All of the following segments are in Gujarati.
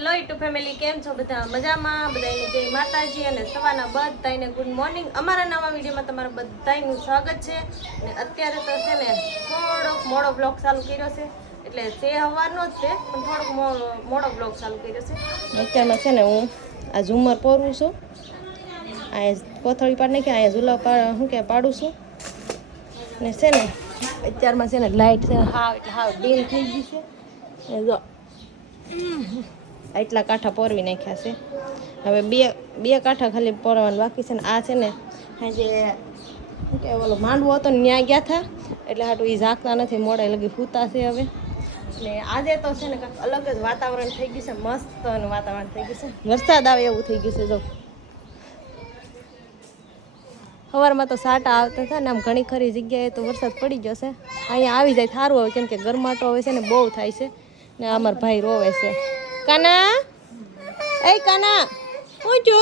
હેલો યુટ્યુબ ફેમિલી, કેમ છો બધા? મજામાં? બધાને જય માતાજી અને સવારના બધાને ગુડ મોર્નિંગ. અમારા નવા વિડીયોમાં તમારા બધાનું સ્વાગત છે. અને અત્યારે તો છે ને થોડોક મોડો બ્લોગ ચાલુ કર્યો છે, એટલે તે સવારનો જ છે પણ થોડોક મોડો બ્લોગ ચાલુ કર્યો છે. અત્યારમાં છે ને હું આ ઝુમર પહેરું છું, અહીંયા કોથળી પાડી નાખી, અહીંયા ઝુલા શું કે પાડું છું. ને છે ને અત્યારમાં છે ને લાઇટ છે હાવ એટલે હાવ ડીમ થઈ ગઈ છે. જો એટલા કાંઠા પોરવી નાખ્યા છે. હવે બે કાંઠા ખાલી પોરવાનું બાકી છે. ને આ છે ને જે શું કે ઓલો માંડવો હતો ને ત્યાં ગયા હતા, એટલે હાટું એ ઝાંકતા નથી, મોડે લગી સૂતા છે હવે. ને આજે તો છે ને કંઈક અલગ જ વાતાવરણ થઈ ગયું છે, મસ્ત વાતાવરણ થઈ ગયું છે, વરસાદ આવે એવું થઈ ગયું છે. જો સવારમાં તો સાટા આવતા હતા ને આમ ઘણી ખરી જગ્યાએ તો વરસાદ પડી ગયો છે. અહીંયા આવી જાય સારું હવે, કેમ કે ગરમાટો હવે છે ને બહુ થાય છે. ને અમાર ભાઈ રોવે છે. કાના એ કાના હું જો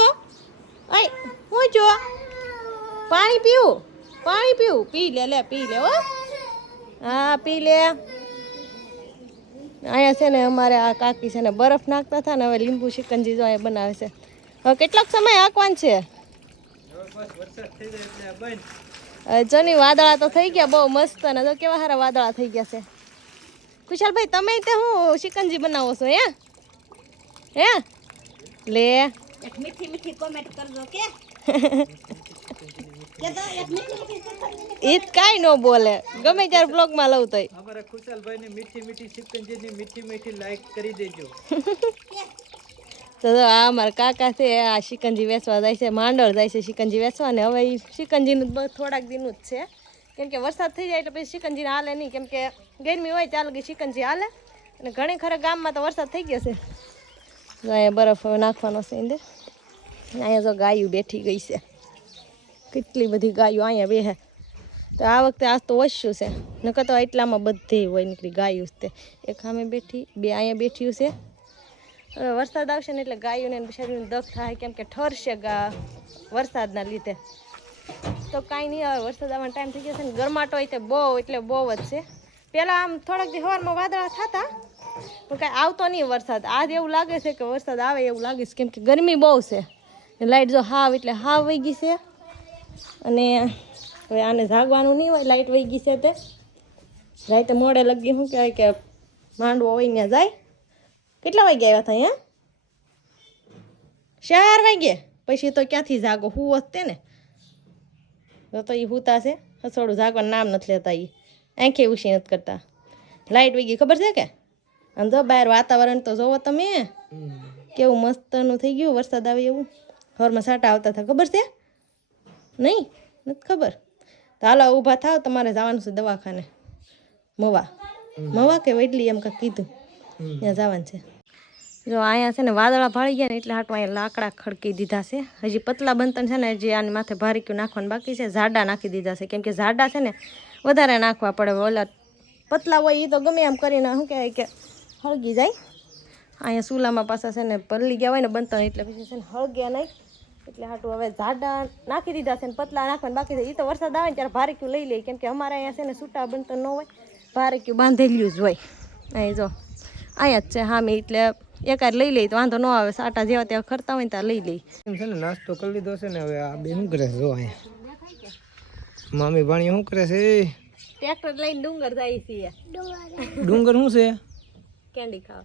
પાણી પીવું પી લે હો. હા પી લે. અહીંયા છે ને અમારે આ કાકી છે ને બરફ નાખતા હતા ને હવે લીંબુ શિકંજી જો અહીંયા બનાવે છે. હવે કેટલોક સમય આંકવાનું છે? જની વાદળા તો થઈ ગયા બહુ મસ્ત, ને જો કેવા સારા વાદળા થઈ ગયા છે. કુશાલભાઈ તમે તે હું શિકંજી બનાવો છો? હે લે એક મીઠી કોમેન્ટ કરજો કે ઈત કાઈ નો બોલે, ગમે ત્યારે બ્લોગ માં લઉં તોય. અમારા કુશાલભાઈ ને મીઠી શિકંજી ની મીઠી લાઈક કરી દેજો. તો આ અમારા કાકા છે, આ શિકંજી વેચવા જાય છે, માંડળ જાય છે શિકંજી વેચવા. ને હવે એ શિકંજીનું થોડાક દિનનું જ છે, કેમ કે વરસાદ થઈ જાય એટલે પછી શિકંજીને હાલે નહીં, કેમ કે ગરમી હોય ત્યાં લગી શિકંજી હાલે. અને ઘણી ખરા ગામમાં તો વરસાદ થઈ ગયો છે. અહીંયા બરફ હવે નાખવાનો છે અંદર. અહીંયા તો ગાયું બેઠી ગઈ છે, કેટલી બધી ગાયો અહીંયા બેહે. તો આ વખતે આજ તો ઓછું છે, નકર તો એટલામાં બધી હોય નીકળી ગાયું તે. એક સામે બેઠી, બે અહીંયા બેઠ્યું છે. હવે વરસાદ આવશે ને એટલે ગાયોને બિચારીને દખ થાય, કેમ કે ઠરશે વરસાદના લીધે. તો કાંઈ નહીં, હવે વરસાદ આવવાનો ટાઈમ થઈ જશે ને ગરમાટો હોય તે બહુ એટલે બહુ જ છે. પહેલાં આમ થોડાક દી સવારમાં વાદળા થતા પણ કાંઈ આવતો નહીં વરસાદ. આજ એવું લાગે છે કે વરસાદ આવે એવું લાગે છે, કેમ કે ગરમી બહુ છે. લાઇટ જો હાવ એટલે હાવ વહી ગઈ છે. અને હવે આને જાગવાનું નહીં હોય, લાઇટ વહી ગઈ છે તે રાતે મોડે લગી શું કહેવાય કે માંડવો હોય ત્યાં જાય. કેટલા વાગે આવ્યા હતા અહીંયા? 4 વાગે. પછી તો ક્યાંથી જાગો, હું હોત ને તો એ હુતા છે. હસોડું જાગવાનું નામ નથી લેતા, એ આંખે ઉછી નથી કરતા. લાઇટ વહી ગઈ ખબર છે કે? આમ જો બહાર વાતાવરણ તો જોવો તમે, કેવું મસ્તનું થઈ ગયું, વરસાદ આવે એવું. હવારમાં સાટા આવતા હતા, ખબર છે? નહીં નથી ખબર. તો હાલો ઊભા થાવ, તમારે જવાનું છે દવાખાને. મવા કે વડલી એમ કાંઈક કીધું, ત્યાં જવાનું છે. જો અહીંયા છે ને વાદળા ભાળી ગયા ને એટલે હાટું અહીંયા લાકડા ખડકી દીધા છે. હજી પતલા બનતન છે ને હજી આની માથે ભારીક્યું નાખવાનું બાકી છે. ઝાડા નાખી દીધા છે, કેમ કે ઝાડા છે ને વધારે નાખવા પડે. ઓલા પતલા હોય એ તો ગમે એમ કરીને શું કહેવાય કે હળગી જાય. અહીંયા ચૂલામાં પાછા છે ને પલળી ગયા હોય ને બનતન, એટલે પછી છે ને હળગ્યા નહીં, એટલે હાટું હવે ઝાડા નાખી દીધા છે. ને પતલા નાખવાનું બાકી છે. એ તો વરસાદ આવે ને ત્યારે ભારીક્યું લઈ લે, કેમ કે અમારે અહીંયા છે ને છૂટા બનતન ન હોય, ભારીક્યું બાંધેલું જ હોય. અહીં જો અહીંયા જ છે હામે, એટલે એકાદ લઈ લઈ તો વાંધો ન આવે. સાટા જેવા ત્યાં ખરતા હોય ને ત્યાં લઈ લઈ. એમ છે ને નાસ્તો કરી લીધો છે ને. હવે આ બે શું કરે છે? જો અહીંયા મામી ભાણી શું કરે છે? ટ્રેક્ટર લઈને ડુંગર જાય છે. ડુંગર શું છે? કેન્ડી ખાવ.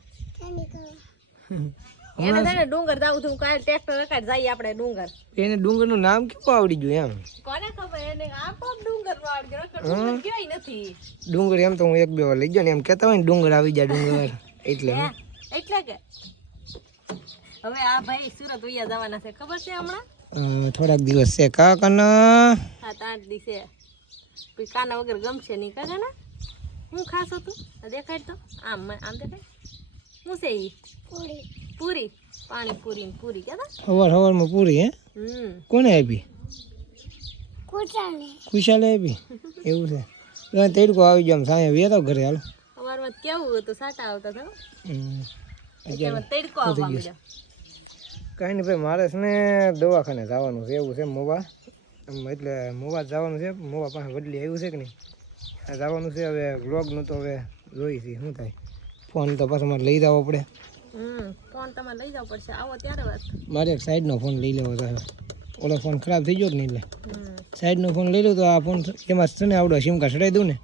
એને છે ને ડુંગર જાવું હતું, કાલે ટ્રેક્ટર રખાડ જાય આપણે ડુંગર. એને ડુંગર નું નામ કેવું આવડી ગયું એમ? કોને ખબર, એને આપો ડુંગર નું આવડી ગયું. ડુંગર કેવાય નથી ડુંગર. એમ તો હું 1-2 વાર લઈ ગયો ને, એમ કહેતા હોય ને ડુંગર આવી જાય ડુંગર, એટલે કે હવે આ ભાઈ સુરત વૈયા જવાના છે, ખબર છે? હમણાં થોડાક દિવસ છે. કાના 7-8 દિવસ છે. પછી કાના વગર ગમશે નહીં. કાના હું ખાશો તું? દેખાડ તો આમ દેખાડ. શું છે ઈ? પૂરી પાણીપુરી ને પૂરી કેતા સવારમાં પૂરી. હે કોને આપી? કુશાલે આપી. એવું છે? તડકો આવી ગયો, સાંજે વેતો ઘરે. હાલો સવારમાં કેવું હતું, સાટા આવતા હતા. તડકો આવવા મળ્યો. કાંઈ નહીં ભાઈ, મારે છે ને દવાખાને જવાનું છે એવું છે. મોવા એટલે મોવા જવાનું છે. મોવા પાસે બદલી આવ્યું છે કે નહીં, જવાનું છે. હવે વ્લોગનું તો હવે જોઈ છે શું થાય. ફોન તો પાછો મારે લઈ જવો પડે. ફોન તમારે લઈ જવો પડશે, આવો ત્યારે વાત. મારે એક સાઈડનો ફોન લઈ લેવો છે. ઓલો ફોન ખરાબ થઈ ગયો કે નહીં, એટલે સાઈડનો ફોન લઈ લઉં તો આ ફોન એમાં છે ને આવડો સિમ કાર્ડ ચડાવી દઉં ને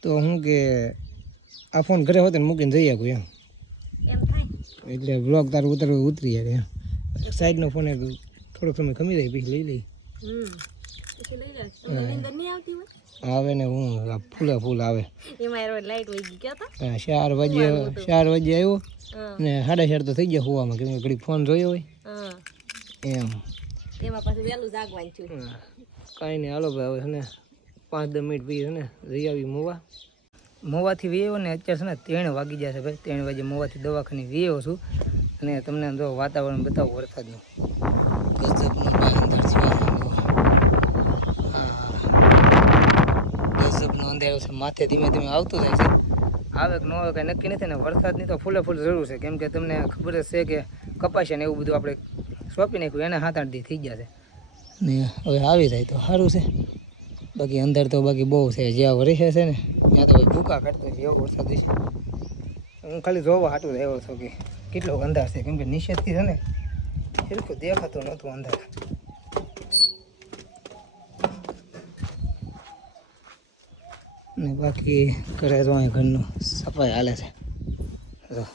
તો હું કે આ ફોન ઘરે હોત ને મૂકીને જઈ શકું એમ. એટલે બ્લોગ તારું ઉતરી જાય એમ. સાઈડનો ફોન એક થોડોક સમય ખમી જાય પછી લઈ લઈ. આવે ને હું ફૂલે ફૂલ આવે. 4 વાગે આવ્યો ને 4:30 તો થઈ ગયા હોવામાં, કેમ કે ઘડી ફોન જોયો હોય એમ. કાંઈ નહીં, હાલો ભાઈ, હવે છે ને 5-10 મિનિટ પછી છે ને જઈ આવી મોવાથી વીયો ને અત્યારે છે ને 3 વાગી જશે ભાઈ. 3 વાગે મોવાથી દવાખાને વીયો છું અને તમને જો વાતાવરણ બતાવું વરસાદનું. ગજબનો અંધારો છે, માથે ધીમે ધીમે આવતું જાય છે. આવે કે ન આવે કાંઈ નક્કી નથી ને. વરસાદની તો ફૂલે ફૂલ જરૂર છે, કેમ કે તમને ખબર જ છે કે કપાસિયા ને એવું બધું આપણે સોંપી નાખ્યું, એને 7-8 દી થઈ ગયા છે ને. હવે આવી જાય તો સારું છે. બાકી અંદર તો બાકી બહુ છે, જ્યાં વરસે છે ને ત્યાં તો ભૂકા કાઢતો છે એવો વરસાદ છે. હું ખાલી જોવા હાટું રહ્યો છું કે કેટલો અંધાર છે, કેમ કે નિષેધથી છે ને બિલકુલ દેખાતું નહોતું અંધાર. ને બાકી કરે તો અહીં ઘરનું સફાઈ હાલે છે. હા,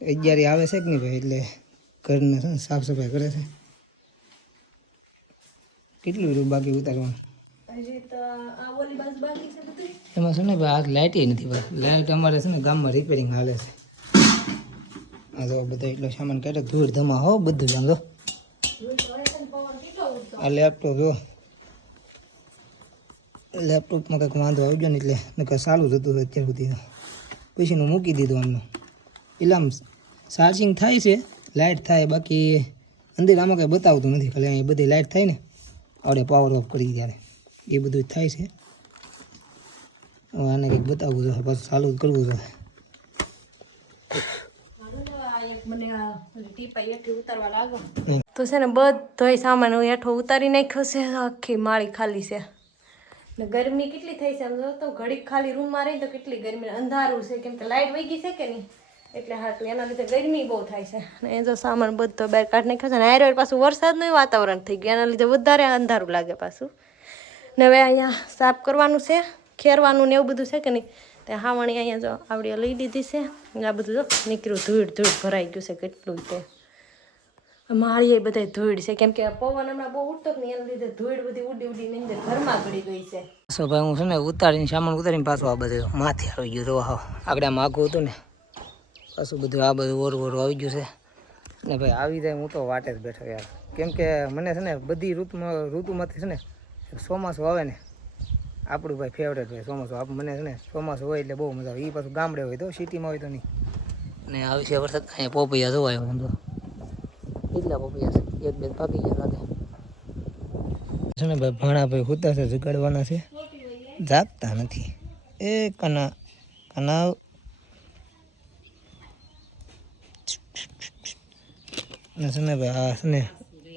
11 આવે છે કે નહીં ભાઈ, એટલે ઘરને છે ને સાફ સફાઈ કરે છે. કેટલું રહ્યું બાકી ઉતારવાનું? એમાં છે ને ભાઈ આ લાઇટ નથી ભાઈ. લાઇટ અમારે છે ને ગામમાં રિપેરિંગ હાલે છે. આ જો બધો એટલો સામાન કાઢે, ધૂળ ધમા હો બધું. આમ જો આ લેપટોપ જો, લેપટોપમાં કંઈક વાંધો આવી ગયો ને એટલે નકર સારું જ હતું અત્યાર સુધી. પછી હું મૂકી દીધું આમનું. એટલે આમ ચાર્જિંગ થાય છે, લાઇટ થાય, બાકી અંદર આમાં કંઈ બતાવતું નથી. ખાલી અહીં બધી લાઇટ થાય ને આવડે પાવર ઓફ કરી ત્યારે એ બધું જ થાય છે. હવે આને કંઈક બતાવવું જોઈએ, પાછું ચાલુ જ કરવું જોઈએ. તો છે ને બધોય સામાન હું હેઠો ઉતારી નાખ્યો છે. આખી માળી ખાલી છે ને ગરમી કેટલી થઈ છે આમ જો તો. ઘડીક ખાલી રૂમમાં રહી તો કેટલી ગરમી, અંધારું છે કેમ કે લાઇટ વહી ગઈ છે કે નહીં, એટલે હાટું એના લીધે ગરમી બહુ થાય છે. ને એ જો સામાન બધો બહાર કાઢી નાખ્યો છે ને આયરો પાછું વરસાદનું વાતાવરણ થઈ ગયું, એના લીધે વધારે અંધારું લાગે પાછું. ને હવે અહીંયા સાફ કરવાનું છે, ખેરવાનું ને એવું બધું છે કે નહીં. તે હાવણી અહીંયા જો આવડી લઈ દીધી છે. આ બધું જો નીકળ્યું, ધૂળ ભરાઈ ગયું છે કેટલું. તે માળીએ બધા ધૂળ છે, કેમ કે પવન હમણાં બહુ ઉઠતો જ નહીં, એના લીધે ધૂળ બધી ઉડીને અંદર ઘરમાં ગળી ગઈ છે. ભાઈ હું છે ને ઉતારીને સામાન ઉતારીને પાછું આ બધું માથે આવી ગયું. તો હા આગળ આમ આખું હતું ને પાછું બધું આ બધું ઓરું આવી ગયું છે. ને ભાઈ આવી જાય હું તો વાટે જ બેઠો યાર, કેમ કે મને છે ને બધી ઋતુમાંથી છે ને ચોમાસું આવે ને આપણું ભાઈ ફેવરેટ ભાઈ ચોમાસું. મને છે ને ચોમાસું હોય એટલે બહુ મજા આવે. એ પાછું ગામડે હોય તો, સિટીમાં હોય તો નહીં. ને આવી છે વરસાદ. અહીંયા પોપૈયા જોવા આવ્યો સમજો, કેટલા પોપૈયા છે, 1-2 પાકી ગયા લાગે છે ને ભાઈ. ભાણા ભાઈ હુતા છે, જગાડવાના છે, જાગતા નથી. એ કના કના છે ને ભાઈ. આ છે ને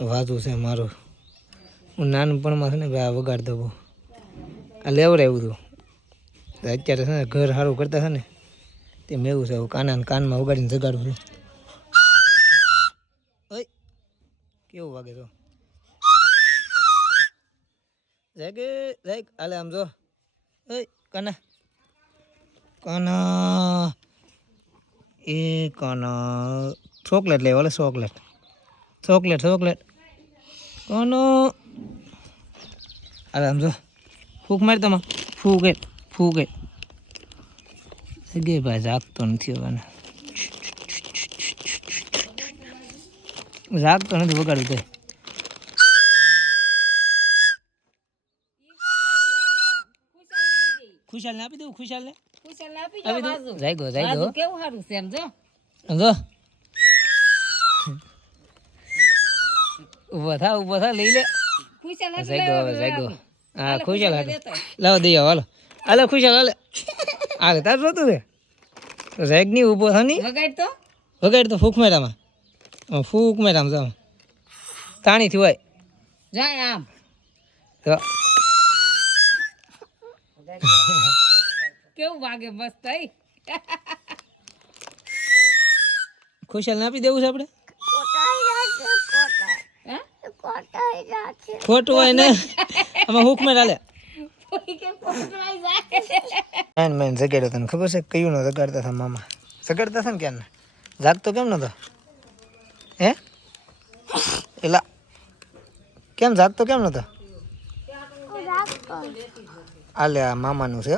વાજુ છે મારું. હું નાનપણમાં છે ને ભાઈ આ વગાડતો બહુ. આ લેવડાવ્યું હતું. અત્યારે છે ને ઘર સારું કરતા છે ને તેમ એવું છે. કાનમાં વગાડીને જગાડું છું. ઓય કેવું વાગે તો જાય હાલે આમ જો. ઓય કાના કાના એ કાના ચોકલેટ લેવા ઓલે ચોકલેટ કોનો હાલે આમ જો. ફૂક મારી તમા ફૂકે ગે ભાઈ. જાગતો નથી હવે, જાગતો નથી, વગાડું તો ખુશાલ ને આપી દઉં. ખુશાલ ને આપી દઉં. જાયગો કેવું સારું છે એમ જો. ઉભો થા લઈ લે. જાયગો હા ખુશાલ લાવો દઈ આવો. હાલો ખુશાલ હાલે તાર જોતું છે રેગ ની ઉભો થા ની વગાડ તો ફૂક મેરામાં જાવ તાણી થી હોય જાય આમ તો કેવું વાગે મસ્ત થઈ ખુશાલ આપી દેવું છે આપણે ખોટું હોય ને આમાં હુક માં ચાલે મેન જગાડ્યો તને ખબર છે કયું નો જગાડતા હતા મામા જગાડતા હતા ને ક્યાં જાગતો કેમ નતો હે એલા કેમ જાગતો કેમ નતો આલે આ મામાનું છે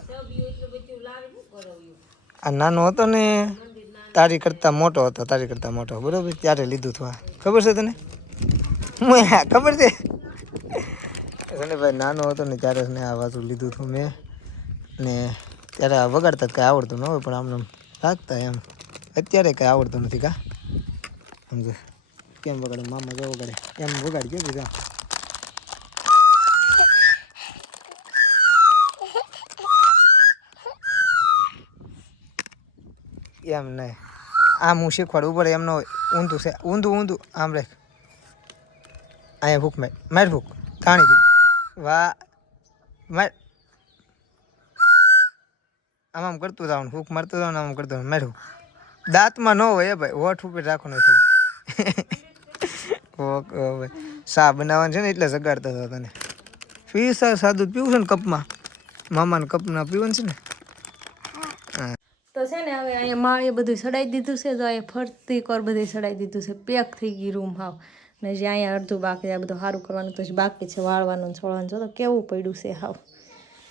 આ નાનો હતો ને તારી કરતા મોટો બરોબર ત્યારે લીધું હતું ખબર છે તને ખબર છે ભાઈ નાનો હતો ને ત્યારે ને આ વાતું લીધું હતું મેં ને ત્યારે વગાડતા જ કાંઈ આવડતું ન હોય પણ આમને રાખતા એમ અત્યારે કાંઈ આવડતું નથી કા સમજે કેમ વગાડે મામા જો વગાડે એમ વગાડી ગયો કીધું એમ નહીં આમ હું શીખવાડું ઉપર એમ ન હોય ઊંધું છે ઊંધું આમ રાખ અહીંયા ભૂખ માર ભૂખ થાણીથી વાહ માર આમ કરતું જાવ ભૂખ મારતું જાવ ને આમ કરતું મારું દાંતમાં ન હોય ભાઈ હોઠ ઉપર રાખવાનું ખાલી ઓકે ભાઈ સા બનાવવાનું છે ને એટલે સગાડતા હતા તને પી સાદું પીવું છે ને કપમાં મામાને કપના પીવાનું છે ને તો છે ને હવે અહીંયા માળીએ બધું સડાઈ દીધું છે તો અહીંયા ફરતી કોર બધું સડાઈ દીધું છે પેક થઈ ગઈ રૂમ હાવ ને જે અહીંયા અડધું બાકી છે આ બધું સારું કરવાનું તો બાકી છે વાળવાનું છોડવાનું જો તો કેવું પડ્યું છે હાવ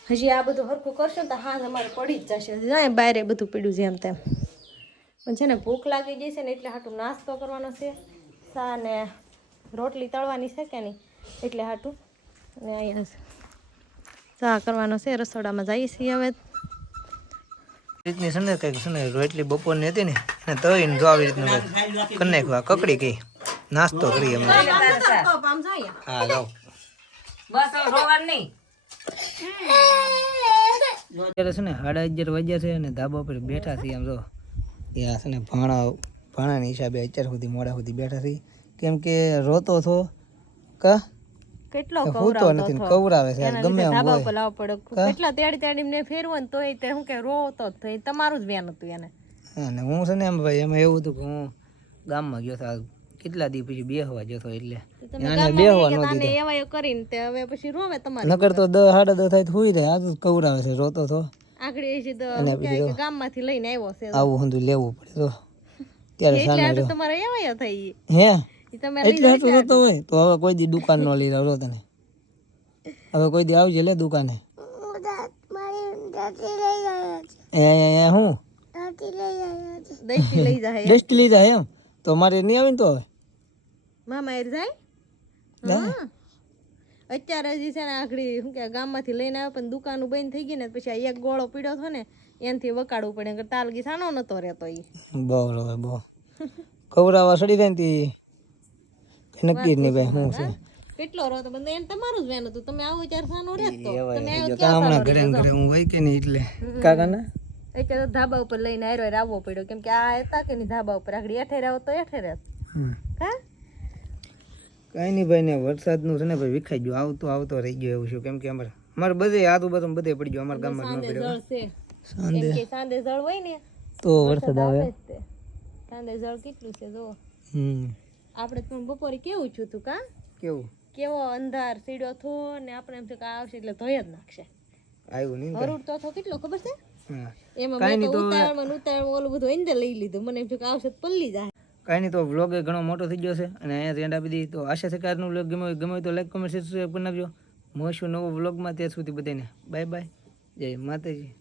હજી આ બધું હરખું કરશો તો હા અમારે પડી જ જશે અહીંયા બહાર બધું પડ્યું છે એમ તેમ પણ છે ને ભૂખ લાગી ગઈ છે ને એટલે હાટું નાસ્તો કરવાનો છે સા ને રોટલી તળવાની છે કે નહીં એટલે હાટું અને અહીંયા ચા કરવાનો છે રસોડામાં જઈએ છીએ હવે રીતની છે ને કંઈક છે ને રોટલી બપોરની હતી ને અને તળીને જો આવી રીતનું કરી નાખવા કકડી ગઈ નાસ્તો કરી અમે હા જાઓ બસ રોવાનું નહીં અત્યારે છે ને 11:30 વાગ્યા છે અને ધાબા પર બેઠા છીએ આમ જો ત્યાં છે ને ભાણાના હિસાબે અત્યાર સુધી મોડા સુધી બેઠા છીએ કેમ કે રોતો હતો કેટલો નથી કવરાવે છે ગમે એમ ધાબા ઉપર લાવવો પડે કેટલા તેડી ને ફેરવો ને તોય તે હું કે રોતો જ થઈ તમારું જ વેન હતું એને અને હું છે ને એમ ભાઈ એમાં એવું હતું કે હું ગામમાં ગયો હતો કેટલા દી પછી બેહવા જતો એટલે એને બેહવા ન દીધો એવા કરીને તે હવે પછી રોવે તમારે નકર તો 10 સાડા 10 થાય તો હુઈ રહે આ તો કવરાવે છે રોતો તો આગળ એ જે ગામમાંથી લઈને આવ્યો છે આવું હંધું લેવું પડે તો ત્યારે સામે તમારે એવા થઈ હે એટલે હતું રોતો હોય તો હવે કોઈ દી દુકાન નો લઈ રહ્યો તને હવે કોઈ દી આવજે લે દુકાને હું દસ્તી લઈ જાય એમ તો મારે નહીં આવે ને તો હવે મામા એ જાય અત્યારે હજી છે ને આગળ શું કે ગામમાંથી લઈને આવે પણ દુકાન બંધ થઈ ગઈ ને પછી આ એક ગોળો પીડ્યો હતો ને એનાથી વકાડવું પડે તાલગી સાનો નતો રહેતો એ બરાબર બહુ ખવડાવવા સડી જાય ને નક્કી જ નહીં ભાઈ હું છે કેટલો રહો તો બંધ એમ તમારું જ વેન હતું તમે આવો ત્યારે સાનો રહેતો તમે હમણાં ઘરે ઘરે હું હોય કે નહીં એટલે કાકાના એટલે ધાબા ઉપર લઈને આવ્યો આવવો પડ્યો કેમ કે આ હતા કે નહીં ધાબા ઉપર આગળ એઠે રહો તો એઠે રહેત હા કઈ નહીં ભાઈ ને વરસાદનું છે ને ભાઈ વિખાઈ ગયું આવતો રહી ગયો એવું છે કેમ કે અમારે બધે આજુબાજુ બધે પડી ગયો અમારા ગામમાં ન પડ્યો સાંજે જળ હોય ને તો વરસાદ આવે સાંજે જળ કેટલું છે જો આપણે પણ બપોરે કેવું છું તું કા કેવો અંધાર સીડ્યો થો ને આપણે એમ કે આવશે એટલે ધોઈ જ નાખશે આવ્યું નહીં હરુડ તો કેટલો ખબર છે એમાં મેં તો ઉતાવળમાં ઓલું બધું અંદર લઈ લીધું મને એમ કે આવશે પલ્લી જાય કાંઈ નહીં તો વ્લોગ ઘણો મોટો થઈ ગયો છે અને અહીંયા એન્ડ આપી દીધી તો આશા છે કે આજનો વ્લોગ ગમે હોય તો લાઈક કમેન્ટ સબસ્ક્રાઈબ કરી નાખજો મળશું નવો વ્લોગમાં ત્યાં સુધી બધાને બાય બાય જય માતાજી.